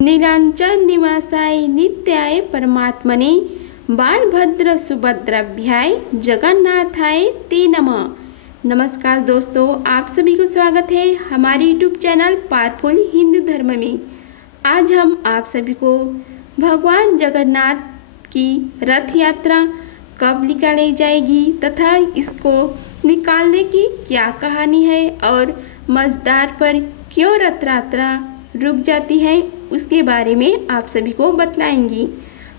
नीलांचल निवासाय नित्याय परमात्मने बालभद्र सुभद्राभ्याय जगन्नाथाय ते नमः। नमस्कार दोस्तों, आप सभी को स्वागत है हमारे यूट्यूब चैनल पावरफुल हिंदू धर्म में। आज हम आप सभी को भगवान जगन्नाथ की रथ यात्रा कब निकाली जाएगी तथा इसको निकालने की क्या कहानी है और मझधार पर क्यों रथ यात्रा रुक जाती है उसके बारे में आप सभी को बतलाएंगी।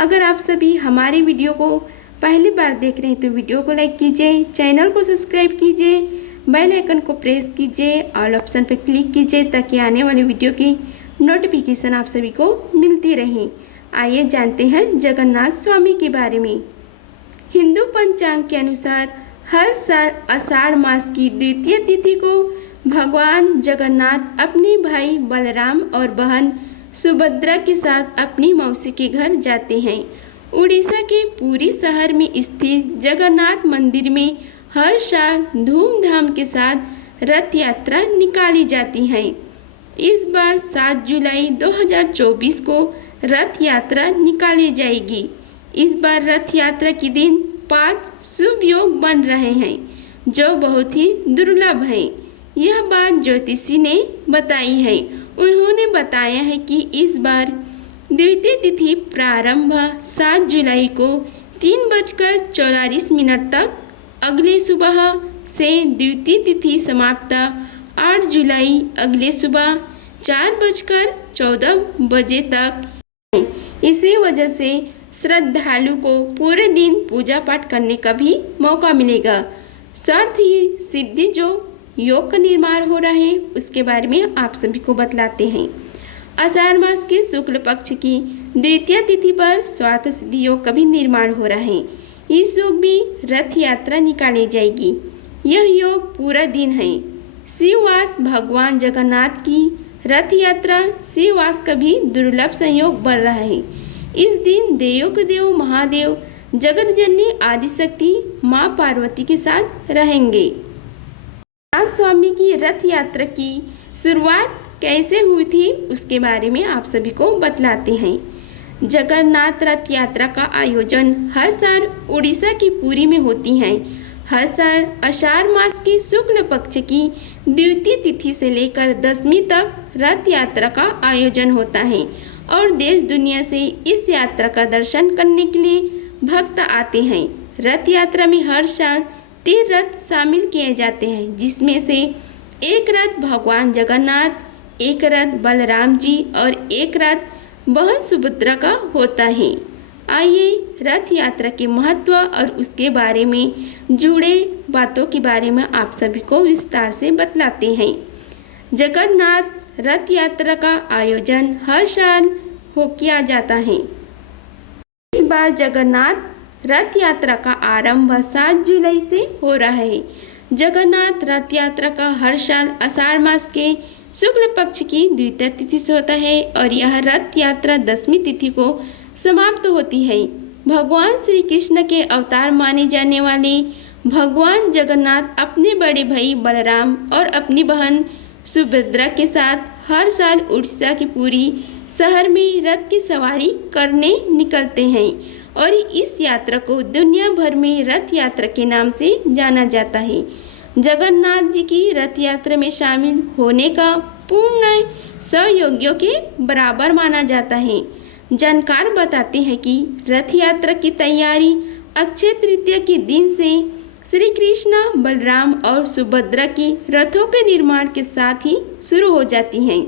अगर आप सभी हमारे वीडियो को पहली बार देख रहे हैं तो वीडियो को लाइक कीजिए, चैनल को सब्सक्राइब कीजिए, बेल आइकन को प्रेस कीजिए, ऑल ऑप्शन पर क्लिक कीजिए ताकि आने वाले वीडियो की नोटिफिकेशन आप सभी को मिलती रहे। आइए जानते हैं जगन्नाथ स्वामी के बारे में। हिंदू पंचांग के अनुसार हर साल आषाढ़ मास की द्वितीय तिथि को भगवान जगन्नाथ अपने भाई बलराम और बहन सुभद्रा के साथ अपनी मौसी के घर जाते हैं। उड़ीसा के पुरी शहर में स्थित जगन्नाथ मंदिर में हर साल धूमधाम के साथ रथ यात्रा निकाली जाती है। इस बार 7 जुलाई 2024 को रथ यात्रा निकाली जाएगी। इस बार रथ यात्रा के दिन 5 शुभ योग बन रहे हैं जो बहुत ही दुर्लभ है। यह बात ज्योतिषी ने बताई है। उन्होंने बताया है कि इस बार द्वितीय तिथि प्रारंभ 7 जुलाई को 3:44 तक, अगले सुबह से द्वितीय तिथि समाप्त 8 जुलाई अगले सुबह 4:14 तक। इसी वजह से श्रद्धालु को पूरे दिन पूजा पाठ करने का भी मौका मिलेगा। साथ ही सिद्धि जो योग का निर्माण हो रहा है उसके बारे में आप सभी को बतलाते हैं। आषाढ़ मास के शुक्ल पक्ष की द्वितीय तिथि पर स्वार्थ सिद्धि योग का भी निर्माण हो रहा है। इस योग भी रथ यात्रा निकाली जाएगी। यह योग पूरा दिन है। शिववास भगवान जगन्नाथ की रथ यात्रा शिववास का भी दुर्लभ संयोग बन रहा है। इस दिन देवों के देव महादेव जगत जननी आदिशक्ति माँ पार्वती के साथ रहेंगे। स्वामी की रथ यात्रा की शुरुआत कैसे हुई थी उसके बारे में आप सभी को बतलाते हैं। जगन्नाथ रथ यात्रा का आयोजन हर साल उड़ीसा की पुरी में होती है। हर साल आषाढ़ मास की शुक्ल पक्ष की द्वितीय तिथि से लेकर 10वीं तक रथ यात्रा का आयोजन होता है और देश दुनिया से इस यात्रा का दर्शन करने के लिए भक्त आते हैं। रथ यात्रा में हर साल 3 रथ शामिल किए जाते हैं, जिसमें से एक रथ भगवान जगन्नाथ, एक रथ बलराम जी और एक रथ बहन सुभद्रा का होता है। आइए रथ यात्रा के महत्व और उसके बारे में जुड़े बातों के बारे में आप सभी को विस्तार से बतलाते हैं। जगन्नाथ रथ यात्रा का आयोजन हर साल किया जाता है। इस बार जगन्नाथ रथ यात्रा का आरंभ 7 जुलाई से हो रहा है। जगन्नाथ रथ यात्रा का हर साल आषाढ़ मास के शुक्ल पक्ष की द्वितीय तिथि से होता है और यह रथ यात्रा 10वीं तिथि को समाप्त होती है। भगवान श्री कृष्ण के अवतार माने जाने वाले भगवान जगन्नाथ अपने बड़े भाई बलराम और अपनी बहन सुभद्रा के साथ हर साल उड़ीसा की पुरी शहर में रथ की सवारी करने निकलते हैं और इस यात्रा को दुनिया भर में रथ यात्रा के नाम से जाना जाता है। जगन्नाथ जी की रथ यात्रा में शामिल होने का पूर्ण सहयोगियों के बराबर माना जाता है। जानकार बताते हैं कि रथ यात्रा की तैयारी अक्षय तृतीया के दिन से श्री कृष्ण बलराम और सुभद्रा की रथों के निर्माण के साथ ही शुरू हो जाती हैं।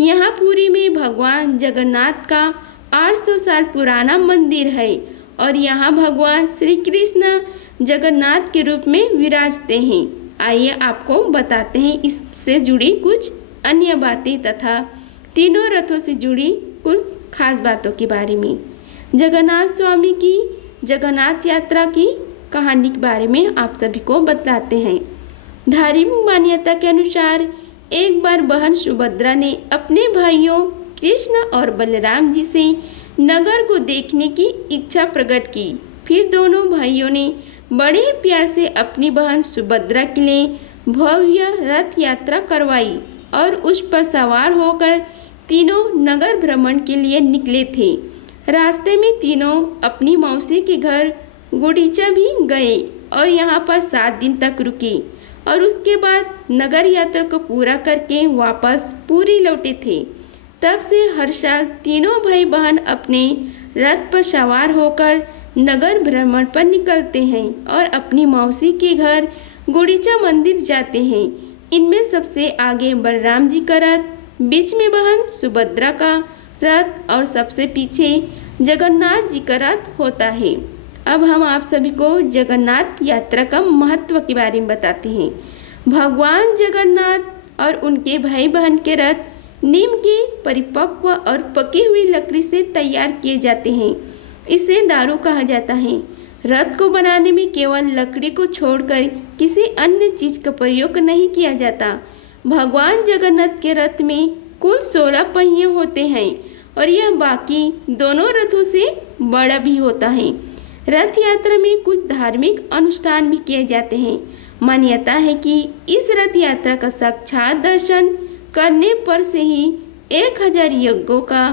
यहाँ पुरी में भगवान जगन्नाथ का 800 साल पुराना मंदिर है और यहाँ भगवान श्री कृष्ण जगन्नाथ के रूप में विराजते हैं। आइए आपको बताते हैं इससे जुड़ी कुछ अन्य बातें तथा तीनों रथों से जुड़ी कुछ खास बातों के बारे में। जगन्नाथ स्वामी की जगन्नाथ यात्रा की कहानी के बारे में आप सभी को बताते हैं। धार्मिक मान्यता के अनुसार एक बार बहन सुभद्रा ने अपने भाइयों कृष्ण और बलराम जी से नगर को देखने की इच्छा प्रकट की। फिर दोनों भाइयों ने बड़े प्यार से अपनी बहन सुभद्रा के लिए भव्य रथ यात्रा करवाई और उस पर सवार होकर तीनों नगर भ्रमण के लिए निकले थे। रास्ते में तीनों अपनी मौसी के घर गुडीचा भी गए और यहाँ पर 7 दिन तक रुके और उसके बाद नगर यात्रा को पूरा करके वापस पुरी लौटे थे। तब से हर साल तीनों भाई बहन अपने रथ पर सवार होकर नगर भ्रमण पर निकलते हैं और अपनी मौसी के घर गुडीचा मंदिर जाते हैं। इनमें सबसे आगे बलराम जी का रथ, बीच में बहन सुभद्रा का रथ और सबसे पीछे जगन्नाथ जी का रथ होता है। अब हम आप सभी को जगन्नाथ यात्रा का महत्व के बारे में बताते हैं। भगवान जगन्नाथ और उनके भाई बहन के रथ नीम की परिपक्व और पकी हुई लकड़ी से तैयार किए जाते हैं। इसे दारू कहा जाता है। रथ को बनाने में केवल लकड़ी को छोड़कर किसी अन्य चीज का प्रयोग नहीं किया जाता। भगवान जगन्नाथ के रथ में कुल 16 पहिए होते हैं और यह बाकी दोनों रथों से बड़ा भी होता है। रथ यात्रा में कुछ धार्मिक अनुष्ठान भी किए जाते हैं। मान्यता है कि इस रथ यात्रा का साक्षात दर्शन करने पर से ही 1000 यज्ञों का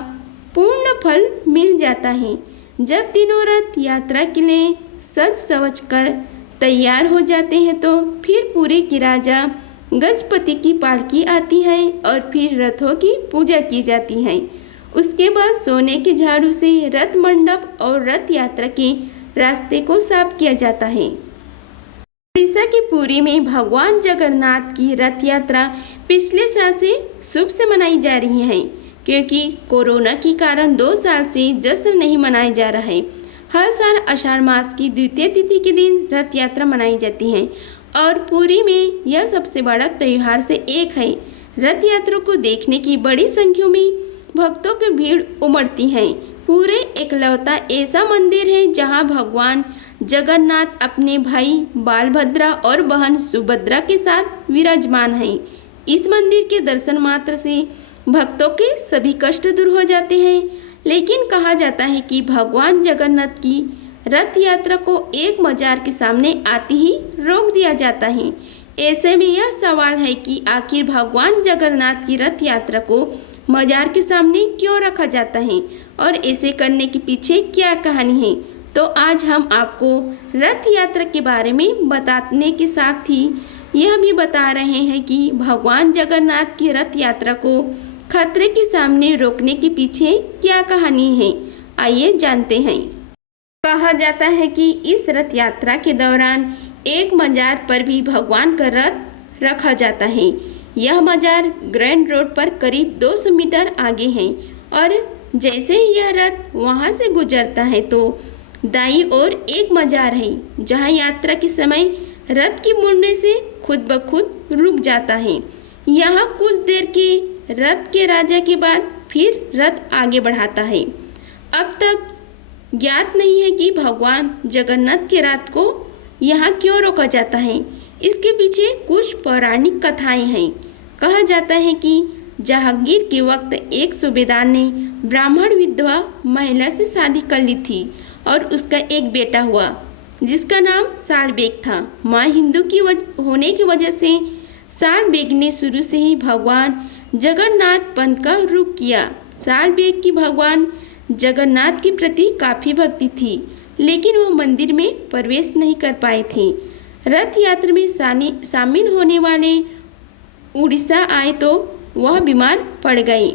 पूर्ण फल मिल जाता है। जब तीनों रथ यात्रा के लिए सज सवज कर तैयार हो जाते हैं तो फिर पूरे की राजा गजपति की पालकी आती है और फिर रथों की पूजा की जाती है। उसके बाद सोने के झाड़ू से रथ मंडप और रथ यात्रा के रास्ते को साफ किया जाता है। उड़ीसा की पुरी में भगवान जगन्नाथ की रथ यात्रा पिछले साल से शुभ से मनाई जा रही है, क्योंकि कोरोना के कारण 2 साल से जश्न नहीं मनाया जा रहा है। हर साल आषाढ़ मास की द्वितीय तिथि के दिन रथ यात्रा मनाई जाती है और पुरी में यह सबसे बड़ा त्योहार से एक है। रथ यात्रा को देखने की बड़ी संख्या में भक्तों की भीड़ उमड़ती है। पूरे एकलौता ऐसा मंदिर है जहां भगवान जगन्नाथ अपने भाई बालभद्रा और बहन सुभद्रा के साथ विराजमान हैं। इस मंदिर के दर्शन मात्र से भक्तों के सभी कष्ट दूर हो जाते हैं। लेकिन कहा जाता है कि भगवान जगन्नाथ की रथ यात्रा को एक मजार के सामने आते ही रोक दिया जाता है। ऐसे में यह सवाल है कि आखिर भगवान जगन्नाथ की रथ यात्रा को मजार के सामने क्यों रखा जाता है और ऐसे करने के पीछे क्या कहानी है। तो आज हम आपको रथ यात्रा के बारे में बताने के साथ ही यह भी बता रहे हैं कि भगवान जगन्नाथ की रथ यात्रा को खतरे के सामने रोकने के पीछे क्या कहानी है। आइए जानते हैं। कहा जाता है कि इस रथ यात्रा के दौरान एक मजार पर भी भगवान का रथ रखा जाता है। यह मजार ग्रैंड रोड पर करीब 200 मीटर आगे है और जैसे ही यह रथ वहां से गुजरता है तो दाईं ओर एक मजार है जहां यात्रा के समय रथ की मुड़ने से खुद ब खुद रुक जाता है। यहाँ कुछ देर के रथ के राजा के बाद फिर रथ आगे बढ़ाता है। अब तक ज्ञात नहीं है कि भगवान जगन्नाथ के रथ को यहाँ क्यों रोका जाता है। इसके पीछे कुछ पौराणिक कथाएं हैं। कहा जाता है कि जहांगीर के वक्त एक सूबेदार ने ब्राह्मण विधवा महिला से शादी कर ली थी और उसका एक बेटा हुआ जिसका नाम सालबेग था। माँ हिंदू की होने की वजह से सालबेग ने शुरू से ही भगवान जगन्नाथ पंथ का रुख किया। सालबेग की भगवान जगन्नाथ के प्रति काफ़ी भक्ति थी, लेकिन वह मंदिर में प्रवेश नहीं कर पाए थे। रथ यात्रा में शामिल होने वाले उड़ीसा आए तो वह बीमार पड़ गए।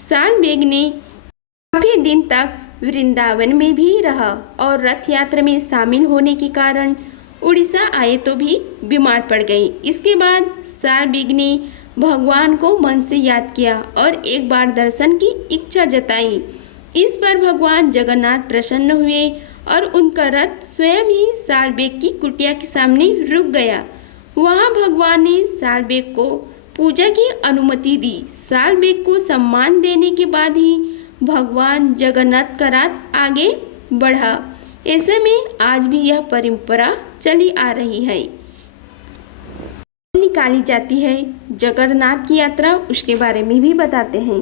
सालबेग ने काफ़ी दिन तक वृंदावन में भी रहा और रथ यात्रा में शामिल होने के कारण उड़ीसा आए तो भी बीमार पड़ गए। इसके बाद सालबेग ने भगवान को मन से याद किया और एक बार दर्शन की इच्छा जताई। इस पर भगवान जगन्नाथ प्रसन्न हुए और उनका रथ स्वयं ही सालबेग की कुटिया के सामने रुक गया। वहां भगवान ने सालबेग को पूजा की अनुमति दी। सालबेग को सम्मान देने के बाद ही भगवान जगन्नाथ का रथ आगे बढ़ा। ऐसे में आज भी यह परंपरा चली आ रही है। निकाली जाती है जगन्नाथ की यात्रा, उसके बारे में भी बताते हैं।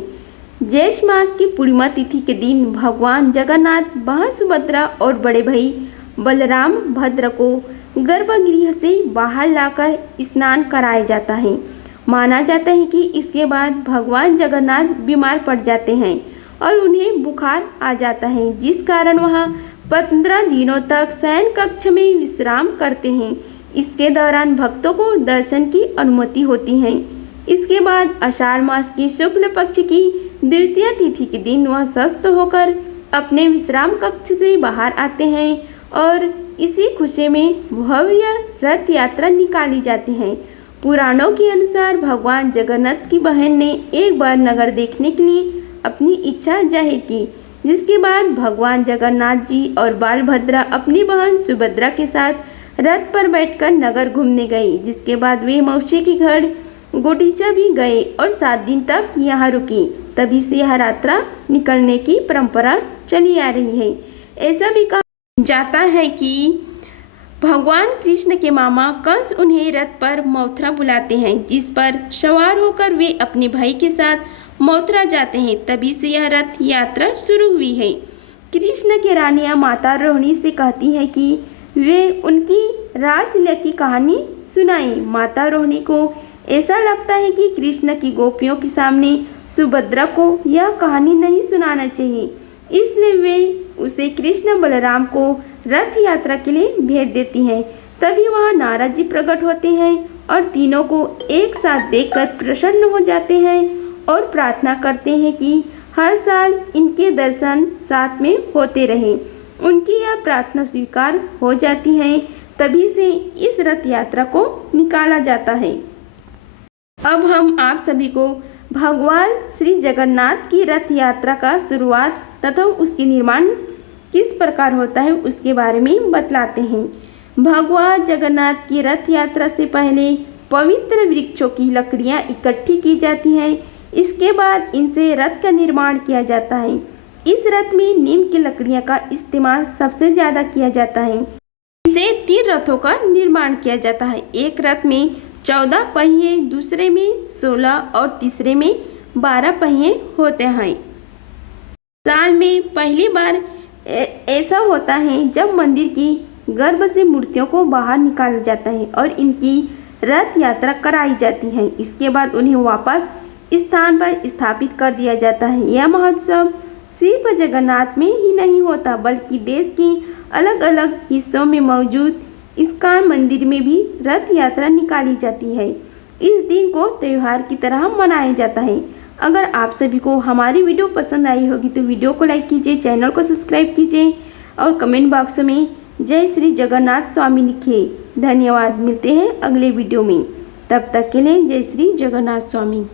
ज्येष्ठ मास की पूर्णिमा तिथि के दिन भगवान जगन्नाथ, बहन सुभद्रा और बड़े भाई बलराम भद्र को गर्भगृह से बाहर लाकर स्नान कराया जाता है। माना जाता है कि इसके बाद भगवान जगन्नाथ बीमार पड़ जाते हैं और उन्हें बुखार आ जाता है, जिस कारण वह 15 दिनों तक शयन कक्ष में विश्राम करते हैं। इसके दौरान भक्तों को दर्शन की अनुमति होती है। इसके बाद आषाढ़ मास की शुक्ल पक्ष की द्वितीय तिथि के दिन वह स्वस्थ होकर अपने विश्राम कक्ष से बाहर आते हैं और इसी खुशी में भव्य रथ यात्रा निकाली जाती है। पुराणों के अनुसार भगवान जगन्नाथ की बहन ने एक बार नगर देखने के लिए अपनी इच्छा जाहिर की, जिसके बाद भगवान जगन्नाथ जी और बालभद्रा अपनी बहन सुभद्रा के साथ रथ पर बैठकर नगर घूमने गए। जिसके बाद वे मौसी के घर गुंडीचा भी गए और 7 दिन तक यहाँ रुकी। तभी से यह यात्रा निकलने की परंपरा चली आ रही है। ऐसा भी कहा जाता है कि भगवान कृष्ण के मामा कंस उन्हें रथ पर मथुरा बुलाते हैं, जिस पर सवार होकर वे अपने भाई के साथ मथुरा जाते हैं। तभी से यह रथ यात्रा शुरू हुई है। कृष्ण की रानियां माता रोहिणी से कहती है कि वे उनकी रासलीला की कहानी सुनाएं। माता रोहिणी को ऐसा लगता है कि कृष्ण की गोपियों के सामने सुभद्रा को यह कहानी नहीं सुनाना चाहिए, इसलिए वे उसे कृष्ण बलराम को रथ यात्रा के लिए भेज देती हैं। तभी वहाँ नारद जी प्रकट होते हैं और तीनों को एक साथ देखकर प्रसन्न हो जाते हैं और प्रार्थना करते हैं कि हर साल इनके दर्शन साथ में होते रहें। उनकी यह प्रार्थना स्वीकार हो जाती है। तभी से इस रथ यात्रा को निकाला जाता है। अब हम आप सभी को भगवान श्री जगन्नाथ की रथ यात्रा का शुरुआत तथा उसकी निर्माण किस प्रकार होता है उसके बारे में बतलाते हैं। भगवान जगन्नाथ की रथ यात्रा से पहले पवित्र वृक्षों की लकड़ियां इकट्ठी की जाती हैं। इसके बाद इनसे रथ का निर्माण किया जाता है। इस रथ में नीम की लकड़ियां का इस्तेमाल सबसे ज़्यादा किया जाता है। इसे 3 रथों का निर्माण किया जाता है। एक रथ में 14 पहिए, दूसरे में 16 और तीसरे में 12 पहिए होते हैं। साल में पहली बार ऐसा होता है जब मंदिर की गर्भ से मूर्तियों को बाहर निकाला जाता है और इनकी रथ यात्रा कराई जाती है। इसके बाद उन्हें वापस स्थान पर स्थापित कर दिया जाता है। यह महोत्सव सिर्फ जगन्नाथ में ही नहीं होता, बल्कि देश की अलग अलग हिस्सों में मौजूद इस्कॉन मंदिर में भी रथ यात्रा निकाली जाती है। इस दिन को त्यौहार की तरह मनाया जाता है। अगर आप सभी को हमारी वीडियो पसंद आई होगी तो वीडियो को लाइक कीजिए, चैनल को सब्सक्राइब कीजिए और कमेंट बॉक्स में जय श्री जगन्नाथ स्वामी लिखिए। धन्यवाद। मिलते हैं अगले वीडियो में, तब तक के लिए जय श्री जगन्नाथ स्वामी।